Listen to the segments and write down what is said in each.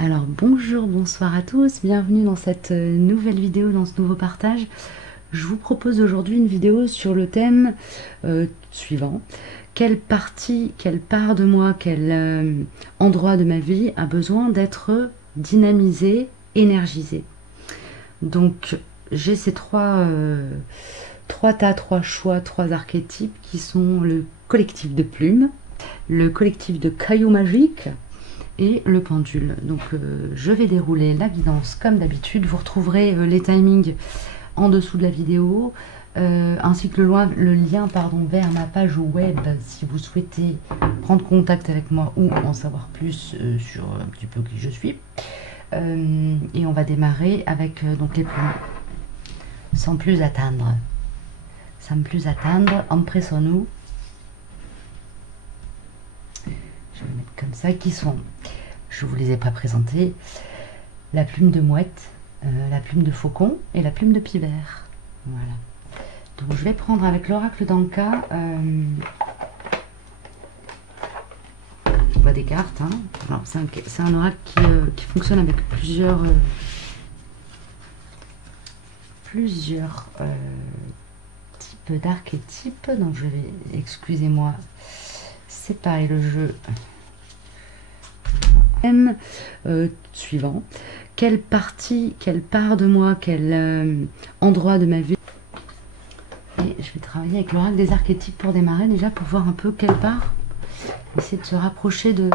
Alors bonjour, bonsoir à tous, bienvenue dans cette nouvelle vidéo, dans ce nouveau partage. Je vous propose aujourd'hui une vidéo sur le thème suivant. Quelle partie, quelle part de moi, quel endroit de ma vie a besoin d'être dynamisé, énergisé. Donc j'ai ces trois choix, trois archétypes qui sont le collectif de plumes, le collectif de cailloux magiques et le pendule. Donc je vais dérouler la guidance comme d'habitude. Vous retrouverez les timings en dessous de la vidéo, ainsi que le lien vers ma page web si vous souhaitez prendre contact avec moi ou en savoir plus sur un petit peu qui je suis. Et on va démarrer avec donc les plumes. Sans plus attendre, empressons-nous. Je vais mettre comme ça, qui sont, je vous les ai pas présentés, la plume de mouette, la plume de faucon et la plume de pivert. Voilà. Donc je vais prendre avec l'oracle d'Anka des cartes. Hein. C'est un oracle qui fonctionne avec plusieurs types d'archétypes. Donc je vais, excusez-moi, séparer le jeu. Thème suivant. Quelle partie, quelle part de moi, quel endroit de ma vie. Et je vais travailler avec l'oracle des archétypes pour démarrer, déjà pour voir un peu quelle part. Essayer de se rapprocher de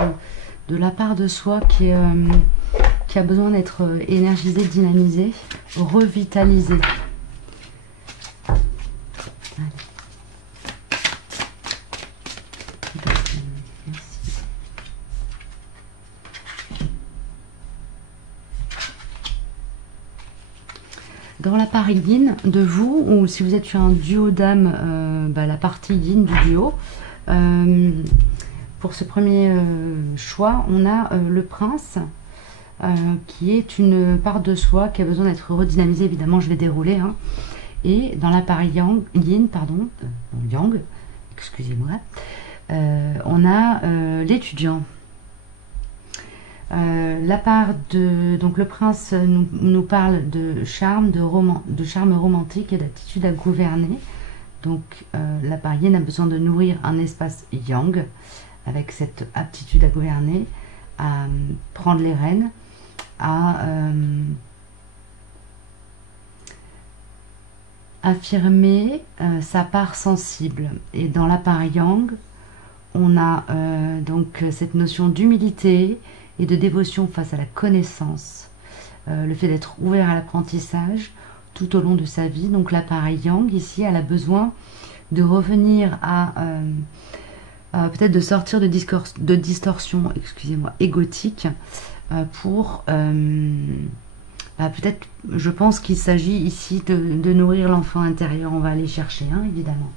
la part de soi qui a besoin d'être énergisée, dynamisée, revitalisée. Dans la part yin de vous, ou si vous êtes sur un duo d'âme, la partie yin du duo, pour ce premier choix, on a le prince, qui est une part de soi qui a besoin d'être redynamisée. Évidemment, je vais dérouler. Hein. Et dans la part yang, excusez-moi, on a l'étudiant. La part de donc le prince nous parle de charme, de charme romantique et d'attitude à gouverner. Donc la part yin a besoin de nourrir un espace yang avec cette aptitude à gouverner, à prendre les rênes, à affirmer sa part sensible. Et dans la part yang, on a donc cette notion d'humilité et de dévotion face à la connaissance, le fait d'être ouvert à l'apprentissage tout au long de sa vie. Donc la part yang ici, elle a besoin de revenir à peut-être de sortir de distorsion, excusez-moi, égotique, pour peut-être, je pense qu'il s'agit ici de nourrir l'enfant intérieur. On va aller chercher, hein, évidemment.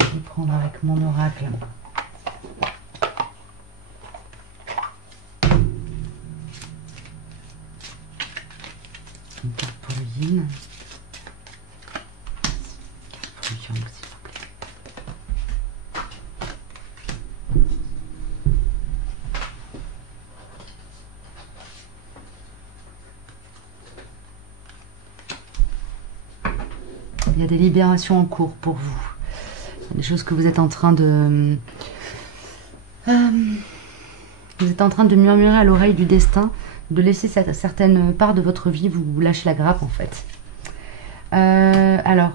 Je vais prendre avec mon oracle. Une carte pour le yin. Une carte pour le yang, s'il vous plaît. Il y a des libérations en cours pour vous. Il y a des choses que vous êtes en train de... vous êtes en train de murmurer à l'oreille du destin, de laisser certaines parts de votre vie vous lâcher la grappe en fait. Alors,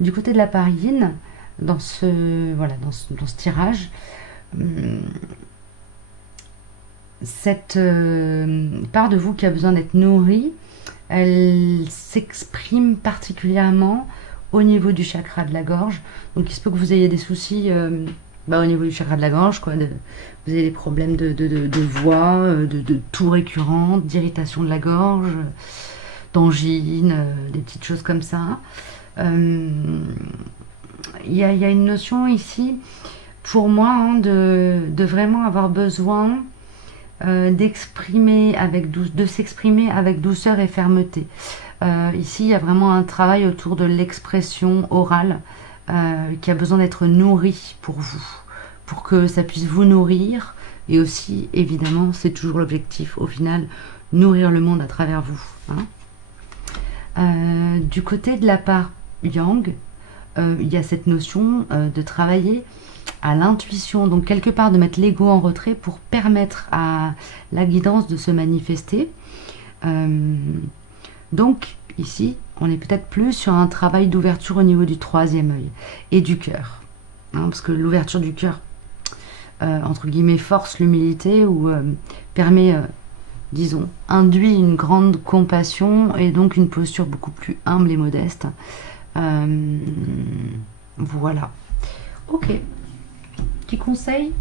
du côté de la part yin, dans ce tirage, cette part de vous qui a besoin d'être nourrie, elle s'exprime particulièrement au niveau du chakra de la gorge. Donc il se peut que vous ayez des soucis au niveau du chakra de la gorge, quoi, vous avez des problèmes de voix, de toux récurrentes, d'irritation de la gorge, d'angine, des petites choses comme ça. Il y a une notion ici, pour moi, hein, de vraiment avoir besoin d'exprimer de s'exprimer avec douceur et fermeté. Ici, il y a vraiment un travail autour de l'expression orale qui a besoin d'être nourri pour vous, pour que ça puisse vous nourrir, Et aussi, évidemment, c'est toujours l'objectif, au final, nourrir le monde à travers vous. Hein. Du côté de la part Yang, il y a cette notion de travailler à l'intuition, donc quelque part de mettre l'ego en retrait pour permettre à la guidance de se manifester. Donc ici, on est peut-être plus sur un travail d'ouverture au niveau du troisième œil et du cœur. Hein, parce que l'ouverture du cœur, entre guillemets, force l'humilité ou permet, disons, induit une grande compassion et donc une posture beaucoup plus humble et modeste. Voilà. Ok. Petit conseil.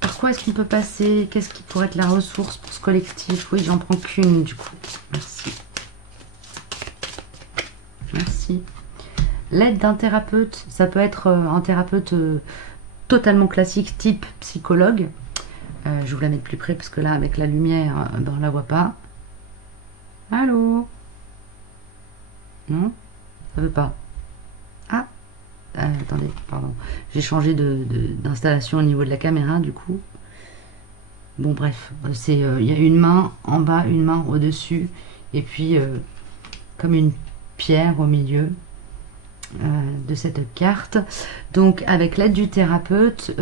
Par quoi est-ce qu'on peut passer? Qu'est-ce qui pourrait être la ressource pour ce collectif? Oui, j'en prends qu'une du coup. Merci. Merci. L'aide d'un thérapeute, ça peut être un thérapeute totalement classique, type psychologue. Je vous la mets de plus près parce que là, avec la lumière, ben, on la voit pas. Allô? Non? Ça veut pas. Ah! Attendez, pardon. J'ai changé d'installation au niveau de la caméra, du coup. Bon, bref. Il y a une main en bas, une main au-dessus. Et puis, comme une pierre au milieu de cette carte. Donc, avec l'aide du thérapeute,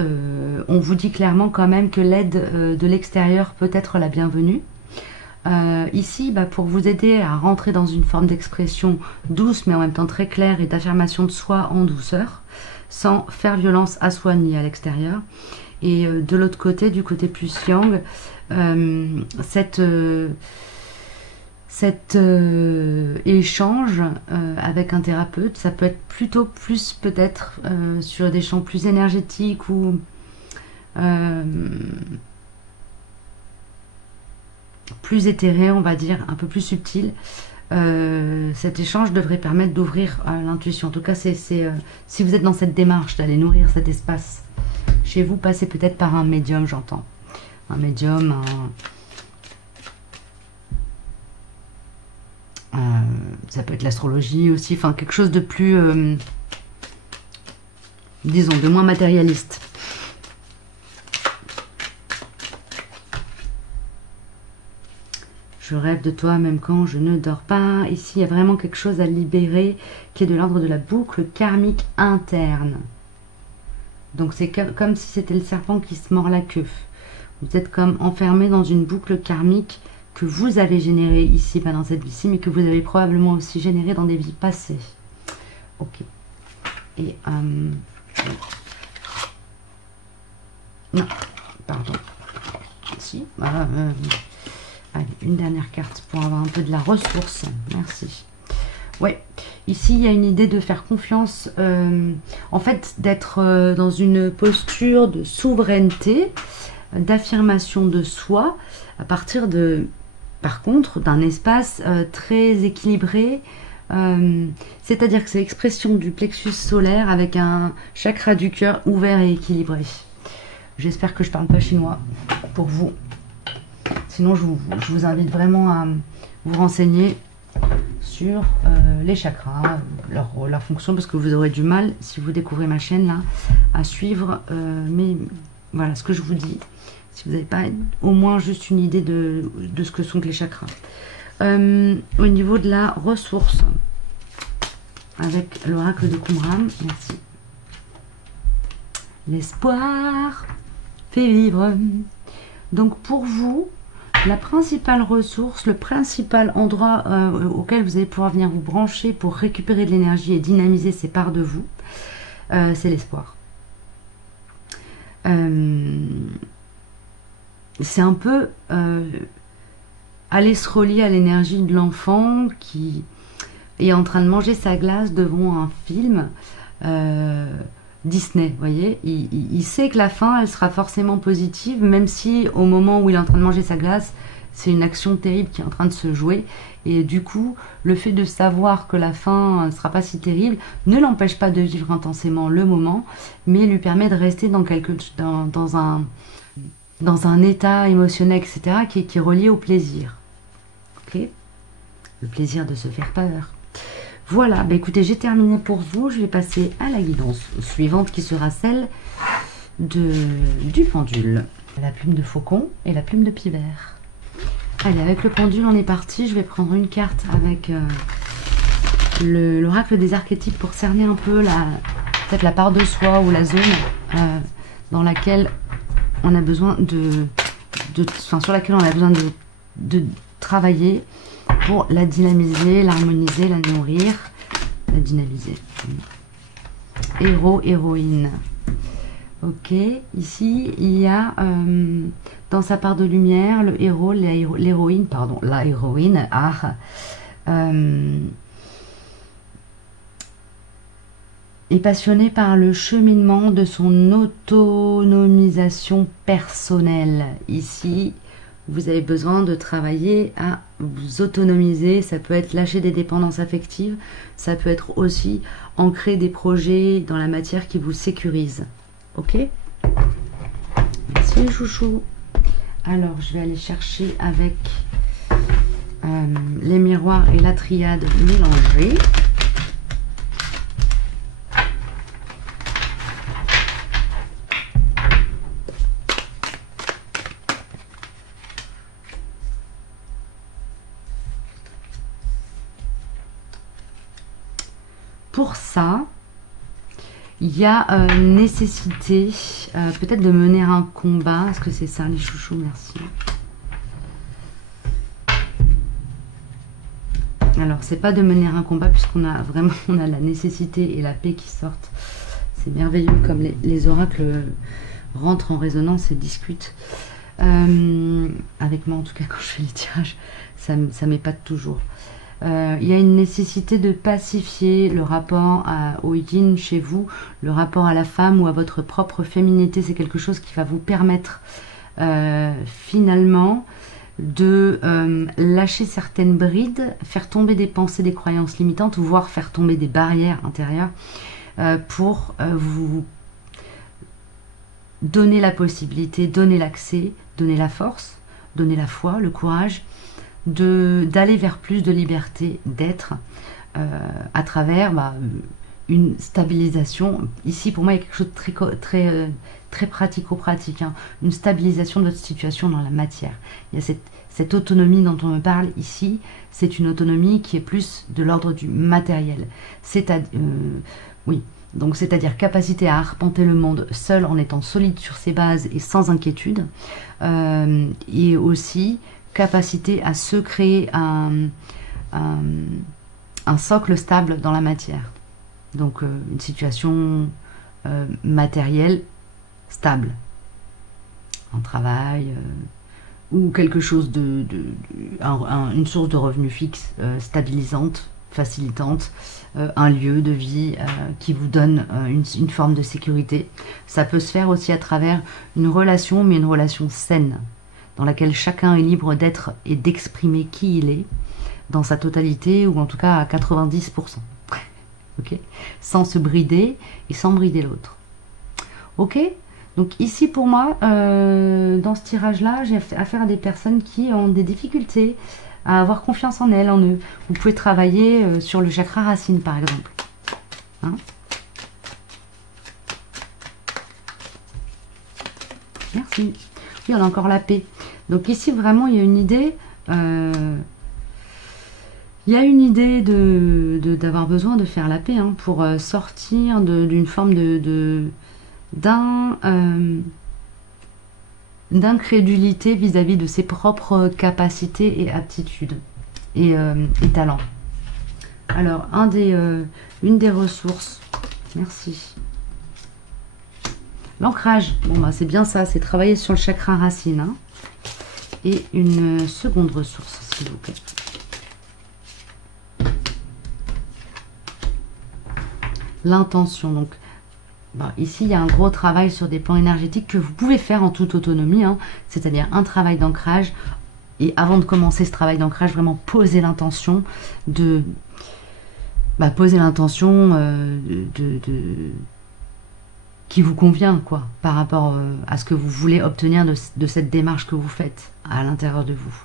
on vous dit clairement quand même que l'aide de l'extérieur peut être la bienvenue. Ici, bah, pour vous aider à rentrer dans une forme d'expression douce mais en même temps très claire et d'affirmation de soi en douceur, sans faire violence à soi ni à l'extérieur. Et de l'autre côté, du côté plus yang, cet échange avec un thérapeute, ça peut être plutôt plus peut-être sur des champs plus énergétiques ou plus éthéré, on va dire, un peu plus subtil. Cet échange devrait permettre d'ouvrir l'intuition. En tout cas, si vous êtes dans cette démarche d'aller nourrir cet espace chez vous, passez peut-être par un médium, j'entends. Un médium, ça peut être l'astrologie aussi, enfin quelque chose de plus, disons, de moins matérialiste. Je rêve de toi même quand je ne dors pas. Ici, il y a vraiment quelque chose à libérer qui est de l'ordre de la boucle karmique interne. Donc, c'est comme si c'était le serpent qui se mord la queue. Vous êtes comme enfermé dans une boucle karmique que vous avez générée ici, pas dans cette vie-ci, mais que vous avez probablement aussi générée dans des vies passées. Ok. Et... non, pardon. Si, voilà... Allez, une dernière carte pour avoir un peu de la ressource. Merci. Ouais, ici, il y a une idée de faire confiance, en fait, d'être dans une posture de souveraineté, d'affirmation de soi, à partir de, par contre, d'un espace très équilibré. C'est-à-dire que c'est l'expression du plexus solaire avec un chakra du cœur ouvert et équilibré. J'espère que je parle pas chinois pour vous. Sinon, je vous invite vraiment à vous renseigner sur les chakras, leur fonction, parce que vous aurez du mal, si vous découvrez ma chaîne, là, à suivre voilà, ce que je vous dis, si vous n'avez pas au moins juste une idée de ce que sont que les chakras. Au niveau de la ressource, avec l'oracle de Qumran, merci. L'espoir fait vivre. Donc pour vous, la principale ressource, le principal endroit auquel vous allez pouvoir venir vous brancher pour récupérer de l'énergie et dynamiser ces parts de vous, c'est l'espoir. C'est un peu aller se relier à l'énergie de l'enfant qui est en train de manger sa glace devant un film Disney, vous voyez, il sait que la fin, elle sera forcément positive, même si au moment où il est en train de manger sa glace, c'est une action terrible qui est en train de se jouer. Et du coup, le fait de savoir que la fin ne sera pas si terrible ne l'empêche pas de vivre intensément le moment, mais lui permet de rester dans un état émotionnel, etc., qui est relié au plaisir. Ok ? Le plaisir de se faire peur. Voilà, bah écoutez, j'ai terminé pour vous. Je vais passer à la guidance suivante qui sera celle du pendule. La plume de faucon et la plume de pivert. Allez, avec le pendule, on est parti. Je vais prendre une carte avec l'oracle des archétypes pour cerner un peu peut-être la part de soi ou la zone dans laquelle on a besoin sur laquelle on a besoin de travailler pour la dynamiser, l'harmoniser, la nourrir, la dynamiser. Héros, héroïne. Ok, ici il y a dans sa part de lumière le héros, l'héroïne, pardon, la héroïne est passionnée par le cheminement de son autonomisation personnelle. Ici, vous avez besoin de travailler à vous autonomiser. Ça peut être lâcher des dépendances affectives, ça peut être aussi ancrer des projets dans la matière qui vous sécurisent. Ok? Merci les chouchous. Alors, je vais aller chercher avec les miroirs et la triade mélangée. Pour ça, il y a nécessité peut-être de mener un combat. Est-ce que c'est ça les chouchous? Merci. Alors, c'est pas de mener un combat puisqu'on a vraiment la nécessité et la paix qui sortent. C'est merveilleux comme les oracles rentrent en résonance et discutent. Avec moi en tout cas quand je fais les tirages, ça m'épate toujours. Il y a une nécessité de pacifier le rapport au yin chez vous, le rapport à la femme ou à votre propre féminité. C'est quelque chose qui va vous permettre finalement de lâcher certaines brides, faire tomber des pensées, des croyances limitantes, voire faire tomber des barrières intérieures pour vous donner la possibilité, donner l'accès, donner la force, donner la foi, le courage d'aller vers plus de liberté d'être à travers une stabilisation. Ici pour moi il y a quelque chose de très pratico-pratique, hein. Une stabilisation de votre situation dans la matière. Il y a cette autonomie dont on me parle ici, c'est une autonomie qui est plus de l'ordre du matériel. Oui, donc c'est-à-dire capacité à arpenter le monde seul en étant solide sur ses bases et sans inquiétude, et aussi capacité à se créer un socle stable dans la matière. Donc une situation matérielle stable, un travail ou quelque chose une source de revenus fixe stabilisante, facilitante, un lieu de vie qui vous donne une forme de sécurité. Ça peut se faire aussi à travers une relation, mais une relation saine, dans laquelle chacun est libre d'être et d'exprimer qui il est, dans sa totalité, ou en tout cas à 90%. Ok, sans se brider et sans brider l'autre. Ok, donc ici pour moi, dans ce tirage-là, j'ai affaire à des personnes qui ont des difficultés à avoir confiance en elles, en eux. Vous pouvez travailler sur le chakra racine, par exemple. Hein? Merci. Oui, on a encore la paix. Donc ici, vraiment, il y a une idée... il y a une idée d'avoir besoin de faire la paix, hein, pour sortir d'une forme d'incrédulité vis-à-vis de ses propres capacités et aptitudes et talents. Alors, une des ressources, merci. L'ancrage, bon bah c'est bien ça, c'est travailler sur le chakra racine, hein. Et une seconde ressource, s'il vous plaît. L'intention, donc ici il y a un gros travail sur des plans énergétiques que vous pouvez faire en toute autonomie, hein, c'est-à-dire un travail d'ancrage, et avant de commencer ce travail d'ancrage, vraiment poser l'intention qui vous convient, quoi, par rapport à ce que vous voulez obtenir de cette démarche que vous faites à l'intérieur de vous.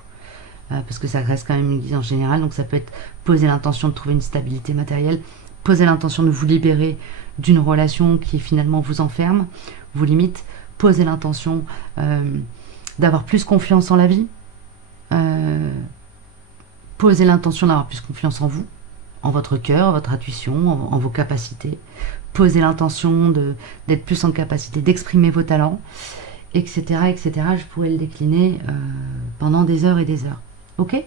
Parce que ça reste quand même une guise en général, donc ça peut être poser l'intention de trouver une stabilité matérielle, poser l'intention de vous libérer d'une relation qui finalement vous enferme, vos limites, posez l'intention d'avoir plus confiance en la vie, posez l'intention d'avoir plus confiance en vous, en votre cœur, en votre intuition, en vos capacités, posez l'intention d'être plus en capacité d'exprimer vos talents, etc., etc. Je pourrais le décliner pendant des heures et des heures. Ok?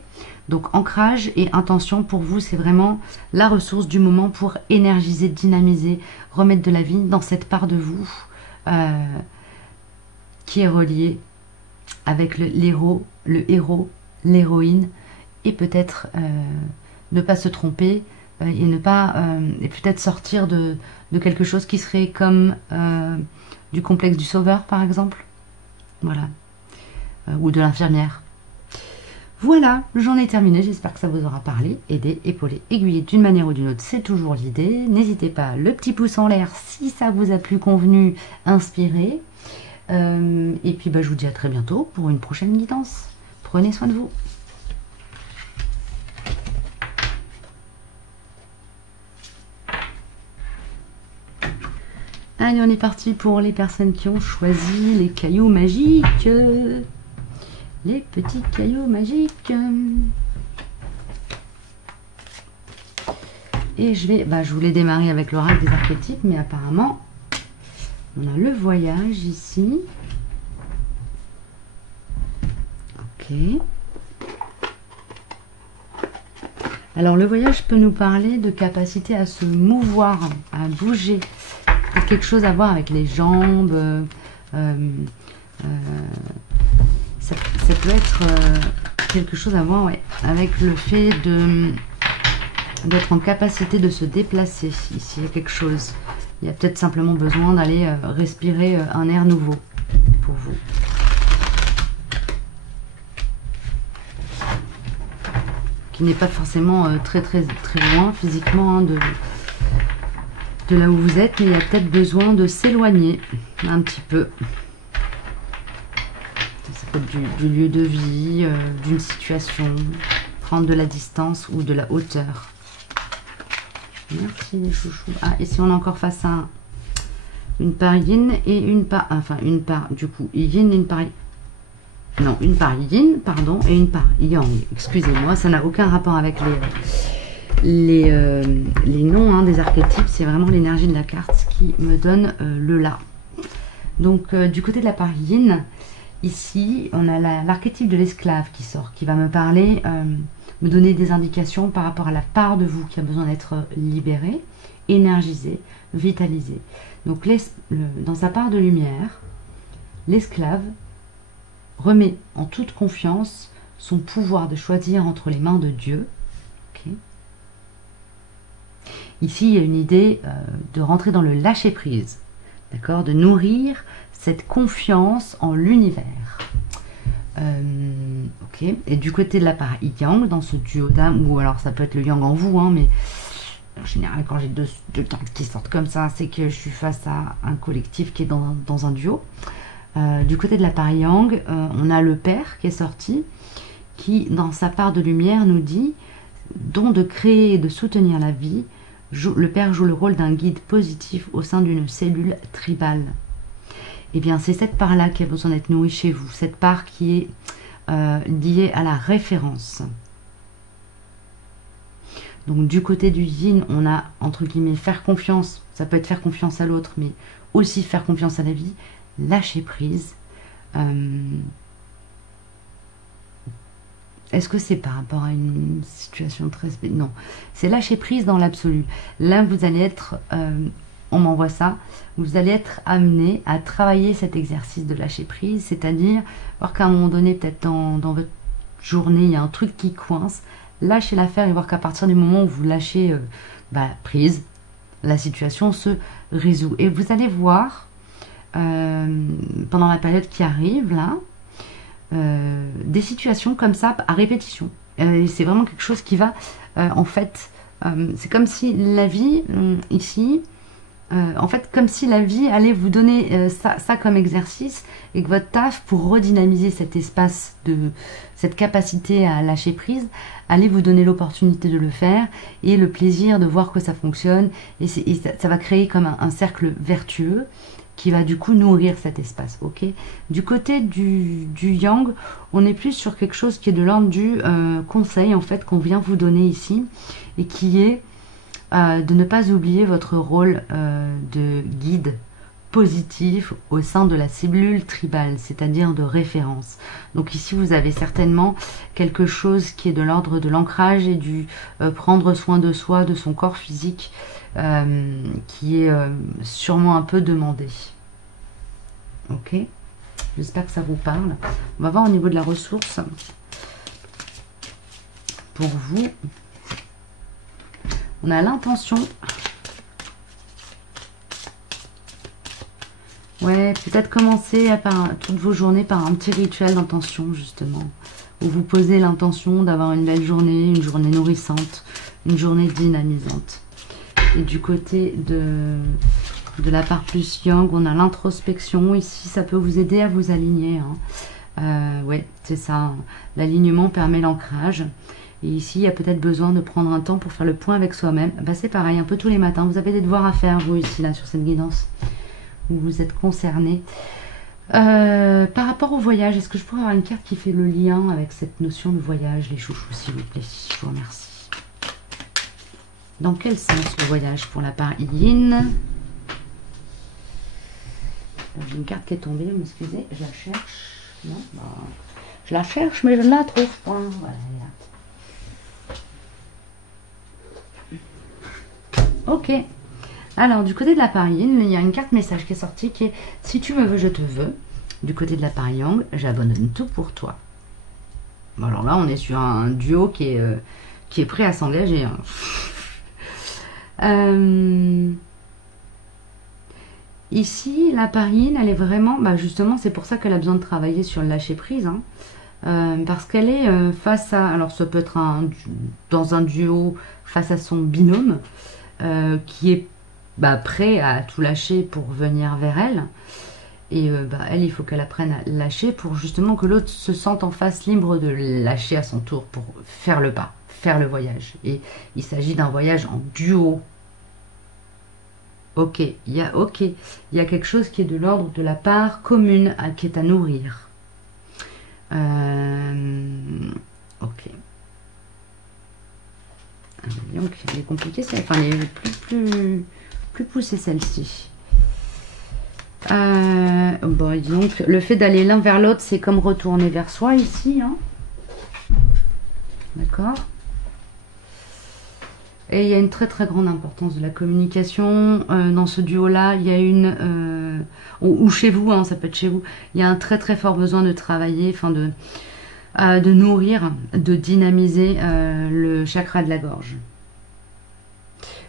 Donc ancrage et intention pour vous, c'est vraiment la ressource du moment pour énergiser, dynamiser, remettre de la vie dans cette part de vous qui est reliée avec l'héros, l'héroïne, et peut-être ne pas se tromper et ne pas et peut-être sortir de quelque chose qui serait comme du complexe du sauveur par exemple, voilà, ou de l'infirmière. Voilà, j'en ai terminé, j'espère que ça vous aura parlé, aidé, épaulé, aiguillé d'une manière ou d'une autre, c'est toujours l'idée. N'hésitez pas, le petit pouce en l'air si ça vous a plu, convenu, inspiré. Et puis je vous dis à très bientôt pour une prochaine guidance. Prenez soin de vous. Allez, on est parti pour les personnes qui ont choisi les cailloux magiques. Les petits cailloux magiques. Et je voulais démarrer avec l'oracle des archétypes, mais apparemment, on a le voyage ici. Ok. Alors, le voyage peut nous parler de capacité à se mouvoir, à bouger. C'est quelque chose à voir avec les jambes. Ça peut être quelque chose à voir avec le fait d'être en capacité de se déplacer. Ici, il y a quelque chose. Il y a peut-être simplement besoin d'aller respirer un air nouveau pour vous. Qui n'est pas forcément très loin physiquement de là où vous êtes, mais il y a peut-être besoin de s'éloigner un petit peu. Du lieu de vie, d'une situation, prendre de la distance ou de la hauteur. Merci les chouchous. Ah, et si on est encore face à une part yin et une part, enfin une part du coup yin et une part, non, une part yin, pardon, et une part yang. Excusez-moi, ça n'a aucun rapport avec les noms des archétypes, c'est vraiment l'énergie de la carte qui me donne le là. Donc du côté de la part yin, ici, on a l'archétype de l'esclave qui sort, qui va me parler, me donner des indications par rapport à la part de vous qui a besoin d'être libérée, énergisée, vitalisée. Donc, dans sa part de lumière, l'esclave remet en toute confiance son pouvoir de choisir entre les mains de Dieu. Okay. Ici, il y a une idée de rentrer dans le lâcher-prise, d'accord, de nourrir cette confiance en l'univers. Ok. Et du côté de la part yang, dans ce duo d'âme, ou alors ça peut être le yang en vous, mais en général, quand j'ai deux cartes qui sortent comme ça, c'est que je suis face à un collectif qui est dans un duo. Du côté de la part yang, on a le père qui est sorti, qui, dans sa part de lumière, nous dit don de créer et de soutenir la vie. Le père joue le rôle d'un guide positif au sein d'une cellule tribale. Eh bien, c'est cette part-là qui a besoin d'être nourrie chez vous. Cette part qui est liée à la référence. Donc, du côté du yin, on a, entre guillemets, faire confiance. Ça peut être faire confiance à l'autre, mais aussi faire confiance à la vie. Lâcher prise. Est-ce que c'est par rapport à une situation très spéciale? Non, c'est lâcher prise dans l'absolu. Là, vous allez être... on m'envoie ça, vous allez être amené à travailler cet exercice de lâcher prise, c'est-à-dire voir qu'à un moment donné, peut-être dans votre journée, il y a un truc qui coince, lâchez l'affaire et voir qu'à partir du moment où vous lâchez prise, la situation se résout. Et vous allez voir, pendant la période qui arrive, là, des situations comme ça à répétition. C'est vraiment quelque chose qui va, en fait, c'est comme si la vie, ici... en fait, comme si la vie allait vous donner ça comme exercice et que votre taf, pour redynamiser cet espace, cette capacité à lâcher prise, allait vous donner l'opportunité de le faire et le plaisir de voir que ça fonctionne. Et ça va créer comme un cercle vertueux qui va du coup nourrir cet espace, ok. Du côté du yang, on est plus sur quelque chose qui est de l'ordre du conseil en fait qu'on vient vous donner ici, et qui est de ne pas oublier votre rôle de guide positif au sein de la cellule tribale, c'est-à-dire de référence. Donc ici, vous avez certainement quelque chose qui est de l'ordre de l'ancrage et du prendre soin de soi, de son corps physique, qui est sûrement un peu demandé. Ok, j'espère que ça vous parle. On va voir au niveau de la ressource. Pour vous, on a l'intention. Ouais, peut-être commencer toutes vos journées par un petit rituel d'intention, justement. Où vous posez l'intention d'avoir une belle journée, une journée nourrissante, une journée dynamisante. Et du côté de la part plus yang, on a l'introspection. Ici, ça peut vous aider à vous aligner. Ouais, c'est ça. L'alignement permet l'ancrage. Et ici, il y a peut-être besoin de prendre un temps pour faire le point avec soi-même. Bah, c'est pareil, un peu tous les matins. Vous avez des devoirs à faire, vous, ici, là, sur cette guidance. Où vous êtes concerné. Par rapport au voyage, est-ce que je pourrais avoir une carte qui fait le lien avec cette notion de voyage, les chouchous, s'il vous plaît? Je vous remercie. Dans quel sens le voyage pour la part yin? J'ai une carte qui est tombée, vous m'excusez, je la cherche. Non, bah, je la cherche, mais je ne la trouve pas. Voilà. Ok. Alors, du côté de la part yin, il y a une carte message qui est sortie qui est « Si tu me veux, je te veux ». Du côté de la part yang, « J'abandonne tout pour toi ». Bon, alors là, on est sur un duo qui est prêt à s'engager. Ici, la part yin, elle est vraiment... Bah justement, c'est pour ça qu'elle a besoin de travailler sur le lâcher-prise. Parce qu'elle est face à... Alors, ça peut être dans un duo face à son binôme qui est prêt à tout lâcher pour venir vers elle. Et elle, il faut qu'elle apprenne à lâcher pour justement que l'autre se sente en face libre de lâcher à son tour pour faire le pas, faire le voyage. Et il s'agit d'un voyage en duo. Ok, il y a quelque chose qui est de l'ordre de la part commune qui est à nourrir. Ok. Donc, elle est compliquée, enfin, elle est plus poussée celle-ci. Bon, donc, le fait d'aller l'un vers l'autre, c'est comme retourner vers soi ici. D'accord. Et il y a une très très grande importance de la communication. Dans ce duo-là, il y a ou chez vous, ça peut être chez vous, il y a un très très fort besoin de travailler, enfin de nourrir, de dynamiser le chakra de la gorge.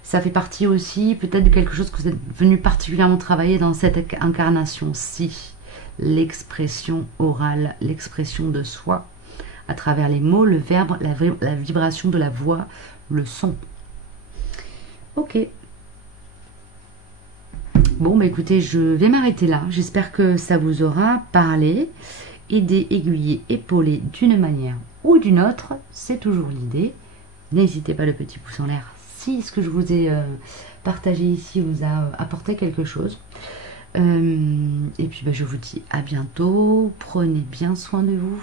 Ça fait partie aussi peut-être de quelque chose que vous êtes venu particulièrement travailler dans cette incarnation-ci. L'expression orale, l'expression de soi, à travers les mots, le verbe, la vibration de la voix, le son. Ok. Bon, écoutez, je vais m'arrêter là. J'espère que ça vous aura parlé, aidé, aiguillé, épaulé d'une manière ou d'une autre. C'est toujours l'idée. N'hésitez pas, le petit pouce en l'air, si ce que je vous ai partagé ici vous a apporté quelque chose. Et puis je vous dis à bientôt. Prenez bien soin de vous.